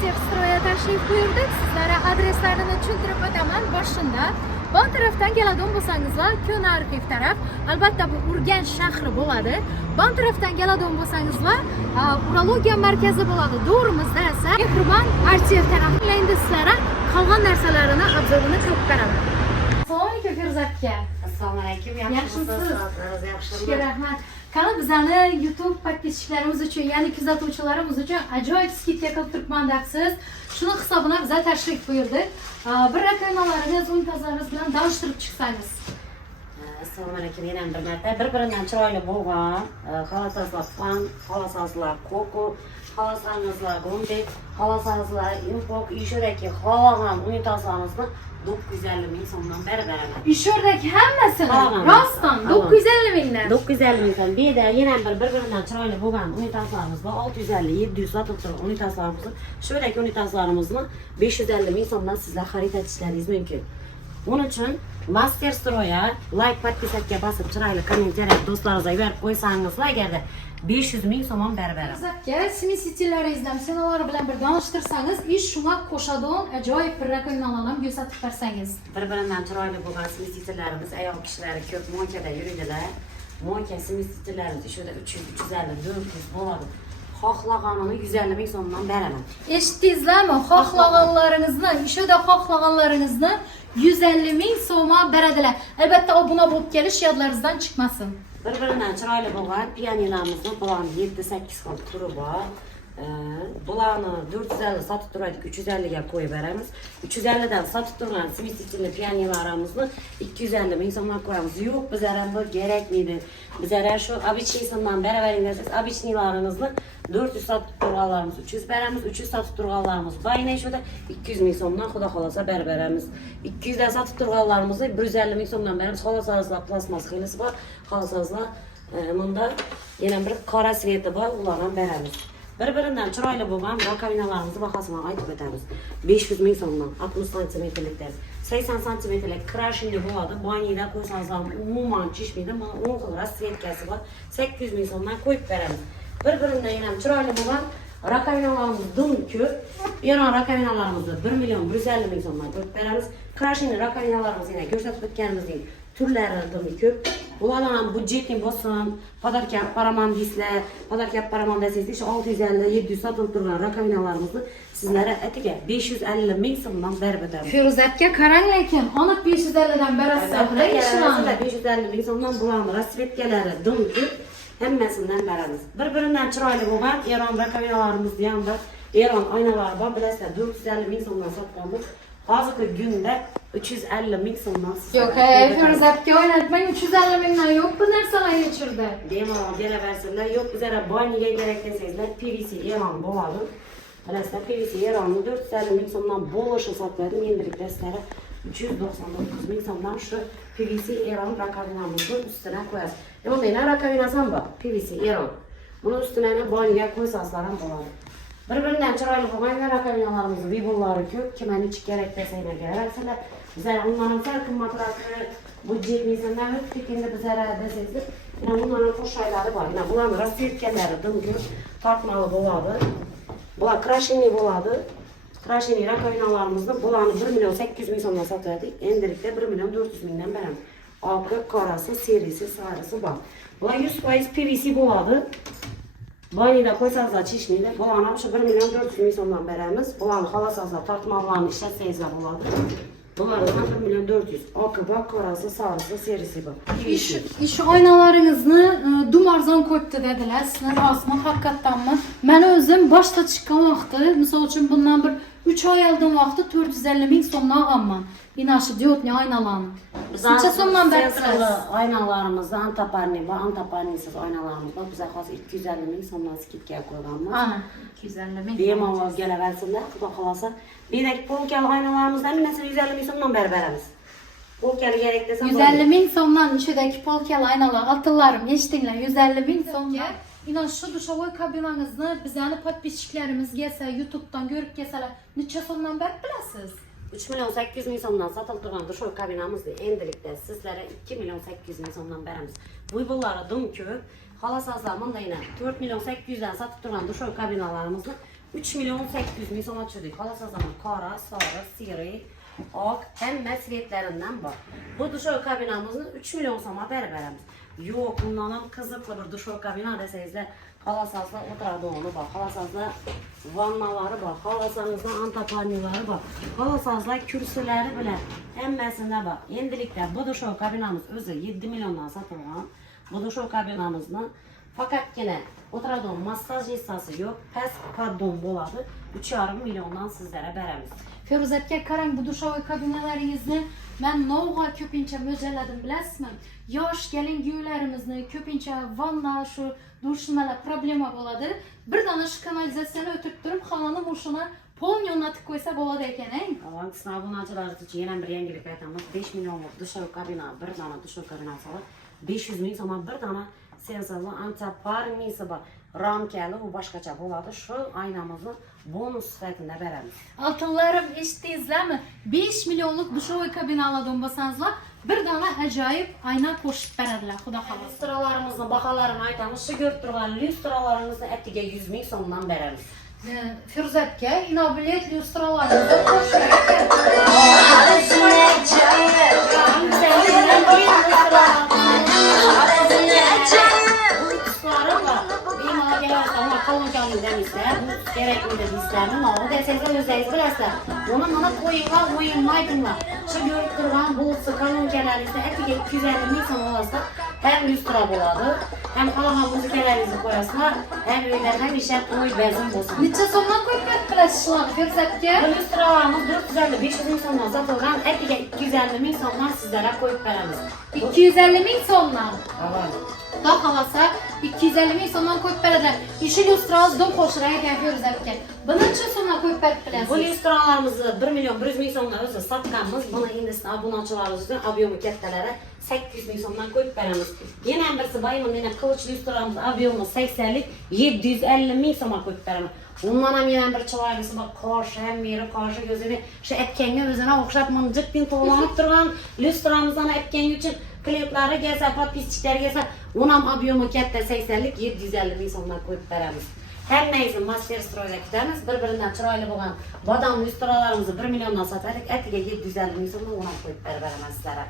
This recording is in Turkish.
Masterstro'ya tashrif buyurdik. Sizlere adreslarini tushuntirib o'taman boshida. Bu tarafdan keladigan bo'lsangizlar, Ko'na arxiv taraf, albatta bu Urganch shahri bo'ladi. Bu tarafdan keladigan bo'lsangizlar, urologiya markazi bo'ladi. To'g'rimizda esa Mehribon arxiv tarafida endi sizlarga qolgan narsalarini obzorini qilib beraman. Assalomu alaykum Feruza aka. Assalomu alaykum. Yaxshimisiz? Rahmat. Kanal bizlarni YouTube podpischilarimiz uchun, ya'ni kuzatuvchilarimiz uchun ajoyib skidka qilib turibman debsiz. Shuni hisobına bize tashrif buyurdik. Bir rakonalarınız, untazlarınız bilan tanishtirib chiqsangiz. Assalomu alaykum. Yana bir marta bir-biridan chiroyli bo'lgan, xolasizlar fan, xolasizlar koko, xolasizlar gondek, xolasizlar impok, ishordagi xohlagan unitazlarimizni 950 ming so'mdan beraman. Ishordagi hammasini rostdan 950 mingdan. 950 mingdan. Bu yerda yana bir-biridan chiroyli bo'lgan unitazlarimiz bor. 650, 700 sotib turgan unitazlarimizni, shundaki unitazlarimizni 550 ming so'mdan sizlar xarid etishlaringiz mumkin. Bunun uchun Masterstro'ya like, podpisatga bosib, chiroyli kommentariy do'stlaringizga berib qo'ysangiz, agarda 500 ming so'm beraman. Sizga simisichilaringizdan senolar bilan bir tanishtirsangiz, ish shunga qo'shadigan ajoyib bir rakonalarni ko'rsatib bersangiz. Bir-biridan chiroyli bo'lgan simisichilarimiz ayol kishilari ko'p mo'nkada yuradilar. Mo'nka simisichilarimiz shunda 300, 350, 400 bo'ladi. Xohlaganini 150 ming so'mdan beraman. Eshitdingizlarmi? Xohlaganlaringizni, ishida xohlaganlaringizni 150 ming so'mga beradilar. Albatta obuna bo'lib kelish yodlaringizdan chiqmasin. Bir-biridan chiroyli bo'lgan pianilarimizni bularni 7-8 xil turi bor. Bularni 450 sotib turaydik, 350 ga qo'yib beramiz. 350 dan sotib turgan simisichili pianilarimizni 250 ming so'mdan qo'yamiz. Yo'q, bizlarga bu kerakmaydi. Bizlarga shu obichniydan beravering desiz, obichniylarimizni 400 sotib turganlarimiz 300 beramiz, 300 sotib turganlarimiz bayna shuda 200 ming so'mdan xudo xolasa beramiz. 200 dan sotib turganlarimizni 150 ming so'mdan beramiz. Xolasizlar plasmas xilisi bor. Xolasizlar bunda yana bir qora sveti bor, ularni beramiz. Bir-biridan chiroyli bo'lgan rakovinalarimizni bahosini aytib o'tamiz. 500 ming so'mdan 60 santimetrlikdan 80 santimetrlik krashinli bo'ladi. Baniyada qo'ysangiz ham umuman chishmaydi. Mana 10 xil rasvetkasi bor. 800 ming so'mdan qo'yib beramiz. Bir-biridan yana chiroyli bo'lgan rakovinalarimiz dum ko'p. Eron rakovinalarimizni 1 million 150 ming so'mdan qo'yib beramiz. Krashinli rakovinalarimizni yana ko'rsatib o'tganimizdek turlari dum ko'p. Bulardan ham budjetli bo'lsin, podarka aparaman deysizlar, podarka aparaman desangiz, 650, 700 sotilib turgan rakovinalarimizni sizlarga atiga 550 ming so'mdan berib o'tamiz. Feruza aka, qarang lekin, aniq 550 dan berasizlar, ishlarni 550 ming so'mdan bularni rasvetkalari dum ko'p, hammasidan beramiz. Bir-biridan chiroyli bo'lgan Eron rakovinalarimizni ham bor. Eron oynalari bor, bilasizlar, 450 ming so'mdan sotganmiz. Hozirgi kunda 350 ming so'mdan. Yo'q, Feruza aka, o'ynatmang, 350 mingdan yo'q bu narsalar yechirdi. Bemalol beraversizlar. Yo'q, bizlarga boniga kerak desangizlar, PVC Eron bo'ladi. Bilasizlar, PVC Eronni 450 ming so'mdan bo'lishi sotadi. Endilikda sizlarga 399 ming so'mdan shu PVC Eron rakovinamizni ustiga qo'yasiz. Bunda yana rakovinasi ham bor, PVC Eron. Buni ustiga boniga qo'ysangizlar ham bo'ladi. Bir-biridan chiroyli bo'lgan rakovinalarimiz vibollari ko'p, kimani ichi kerak desanglar beraversizlar. Bizlar undan sal qimmatroq budjetmizdan o'tdik, endi bizlar desangizlar, yana undan qo'shaylari bor. Yana bularni rasvetkalari dimgir tortmali bo'ladi. Bular krashinli bo'ladi. Krashinli rakovinalarimizni bularni 1 million 800 ming so'mdan sotadik. Endilikda 1 million 400 mingdan beramiz. Oqi, qorasi, serisi, sarisi bor. Bular 100% PVC bo'ladi. Baniyada qo'ysangizlar chishmaydi. Bularni ham shu 1 million 400 ming so'mdan beramiz. Bularni xohlasangiz tortmalarni ishlatsangizlar bo'ladi. Bularni ham 1 million 400. Oqi bor, qorasi, sarisi, serisi bor. Ish oynalaringizni dum arzon qo'yibdi dedilar. Sizlar rostmi, haqiqatdanmi? Men o'zim boshqa chiqqan vaqti, misol uchun bundan bir 3 oy oldin vaqti 450 ming so'mdan olganman. Inashi diodli oynalarni. Necha so'mdan beribsiz? Oynalarimiz antaparniy va antaparniysiz oynalarimiz bor. Biz hozir 250 ming so'mdan skidga qo'yganmiz. Ana, 250 ming. Bemalol kelaversizlar, xudo xolasa. Bedagi polkali oynalarimizdan nimasi 150 ming so'mdan beramiz. Polkali kerak desam 150 ming so'mdan ichidagi polkali oynalar, altinlarim, eshitdinglar, 150 ming so'mga. Inan shu dushovoy kabinangizni bizlarni podpischiklarimizga esa YouTube'dan ko'rib kelsalar, necha so'mdan berib bilasiz? 3 million 800 ming so'mdan sotilib turgan dushovoy kabinamizni endilikda sizlarga 2 million 800 ming so'mdan beramiz. Bu bullari dum ko'p. Xolasizlar, bunda yana 4 million 800 dan sotib turgan dushovoy kabinalarimizni 3 milyon 800 ming so'm tushirdik. Xohlasangiz qora, sariq, siyri, oq hamma svetlaridan bor. Bu dushoy kabinamizni 3 milyon so'mga berib beramiz. Yo'q, bundan ham qiziqli bir dushoy kabina desangizlar, xohlasangiz o'tiradigan bor, xohlasangiz vannalari bor, xohlasangiz antapanilari bor, xohlasangiz kursilari bilan hammasida bor. Endilikda bu dushoy kabinamiz o'zi 7 milliondan sotilgan. Bu dushoy kabinamizni faqatgina o'tiradigan massaj hissasi yo'q, past poddon bo'ladi. 3,5 milliondan sizlarga beramiz. Feruz aka, qarang, bu dushoy kabinalaringizni men novga ko'pincha mo'ljalladim, bilasizmi? Yosh kelin-kuylarimizni ko'pincha vanna shu dushmalar problema bo'ladi. Bir dona shu kanalizatsiyani o'tib turib, xonani mushuna polni o'rnatib qo'ysa bo'ladi ekan-a? Avvalgi obunachilar uchun yana bir yangilik aytamiz. 5 millionlik dushoy kabina, bir dona dushoy kabinasi bor. 500 ming so'm bir dona sensorli antaparnisi bor. Ramkali u boshqacha bo'ladi. Shu aynamizni bonus sifatida beramiz. Altınlarım, eshitdingizlarmi? 5 millionlik dushoy kabina oladigan bo'lsangizlar, bir dona ajoyib ayna qo'shib beradilar, xudo xolasa. Lyustralarimizni baholarini aytamiz. Shu ko'rib turgan lyustralarimizni atiga 100 ming so'mdan beramiz. Feruz aka, inobilet lyustralarimizni qo'shib kerakli deysizlarmi? Nima desangizlar o'zingiz bilasizlar. Buni mana qo'yinglar, o'yinmaydinglar. Shu ko'rib turgan bo'lsa kolonkalarni atiga 250 ming so'm olasizlar. Hem lustra bo'ladi, hem qolagan muzikalaringizni qo'yasizlar, hem uyda hamisha to'y bezim bo'lsin. Necha so'mdan qo'yib beribsiz shularni Feruz aka? Bu lustralarimiz 450-500 ming so'mdan sotilgan, atiga 250 ming so'mdan sizlarga qo'yib beramiz. 250 ming so'mdan. Avval. Xudo xolasa 250 ming so'mdan qo'yib beradilar. Ishi lustrasidan qo'shilay ekan Feruz aka. Buni necha so'mdan qo'yib berib bilasiz? Bu lustralarimizni 1 million 100 ming so'mdan o'zi sotganmiz. Buni endi obunachilarimiz uchun ob'yomi kattalari 800 ming so'mdan qo'yib beramiz. Yana birisi bayman yana qilich lustramiz ob'yomi 80lik 750 ming so'mga qo'yib beramiz. Undan ham yana bir chiroylisi bor, qoshi, meri qoshi ko'zini shu aytganga o'zini o'xshab munjiqtin to'g'lanib turgan lustramizdan aytganga uchun klientlari kelsa, podpischiklari kelsa, uni ham ob'yomi katta 80lik 750 ming so'mdan qo'yib beramiz. Hammangizni master stroyga kutamiz. Bir-biridan chiroyli bo'lgan bodam lustralarimizni 1 milliondan sotadik, atiga 750 ming so'mdan uni ham qo'yib beramiz sizlarga.